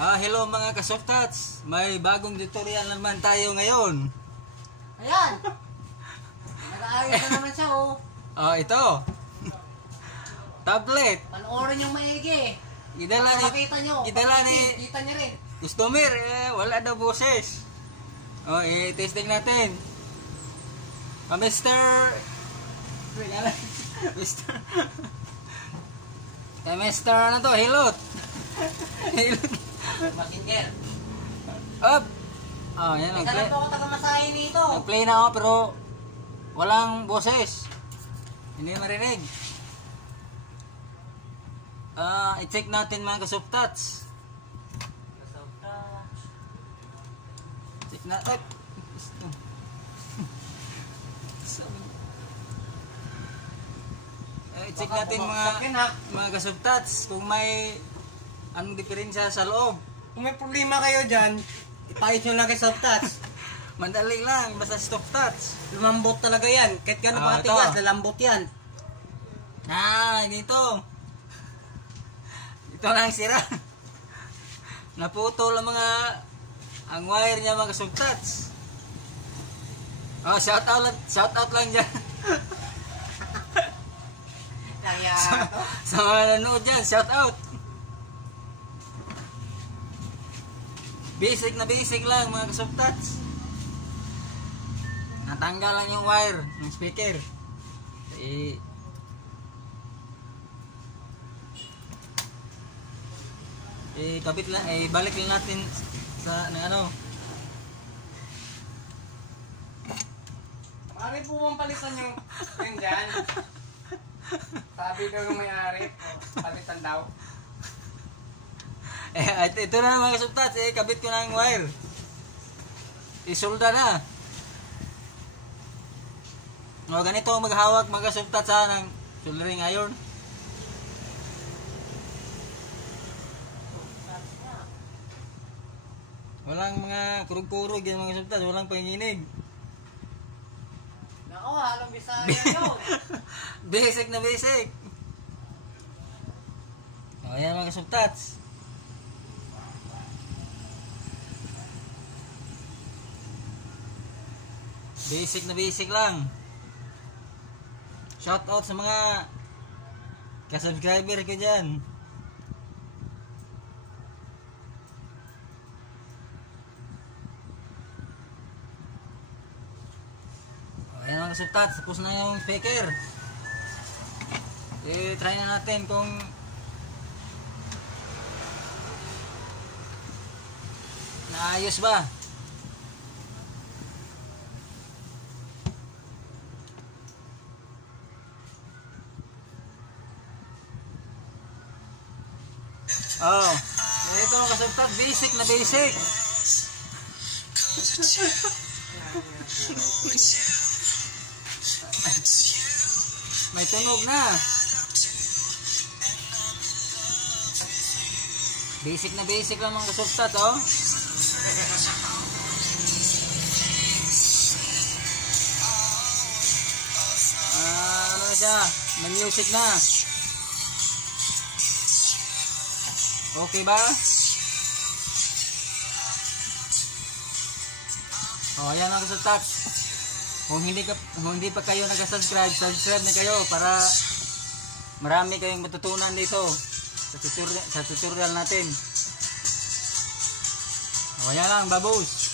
Hello mga kasoftats. May bagong tutorial naman tayo ngayon. Ayan. Nag-aayos na naman siya, oh. Ito. Tablet. Panoorin yung maigi. Gidala ni Makita nyo. Kita niya rin. Customer, wala daw boses. Testing natin. Mr. Mr. Mr. ano to? Hilot. Hilot. Masinger. Up. Yan. Isa lang po ako taga-masahe nito. Nag-play na ako pero walang boses. Hindi marinig. I-check natin mga kasoftats. Check na. I-check natin mga kasoftats kung may anong diferensya sa loob. Kung may problema kayo dyan, ipayos nyo lang kay Softats. Madali lang, basta Softats. Lumambot talaga yan. Kahit gano'n pa katigas, lalambot yan. Dito. Ito na ang sira. Naputol ang wire niya mga Softats. Shout out lang dyan. Sa mga nanonood dyan, shout out. Basic lang mga kasoftats. Natanggal lang yung wire ng speaker. Kabit lang, balik lang natin sa ano. Maaari po bang palitan yung yun dyan? Sabi daw ng may-ari, palitan daw. Ito na mga kasoftats, kabit ko na ang wire. Isolda na. Ganito ang maghawak mga kasoftats ng soldering iron. Walang mga kurug-kurug yan mga kasoftats, walang panginginig. Nako, halong Bisaya yun. Basic na basic. Ayan mga kasoftats. Basic lang. Shout out sa mga ka-subscriber ko dyan. Ayan mga kasoftats, tapos na yung speaker. Try na natin kung naayos ba. Ito mga kasoftats, basic na basic. May tunog na. Basic na basic lang mga kasoftats, ano na siya? May music na. Okay ba? Ayan mga kasoftats. Kung hindi pa kayo nag-subscribe, subscribe na kayo para marami kayong matutunan dito sa tutorial natin. Ayan lang, babos.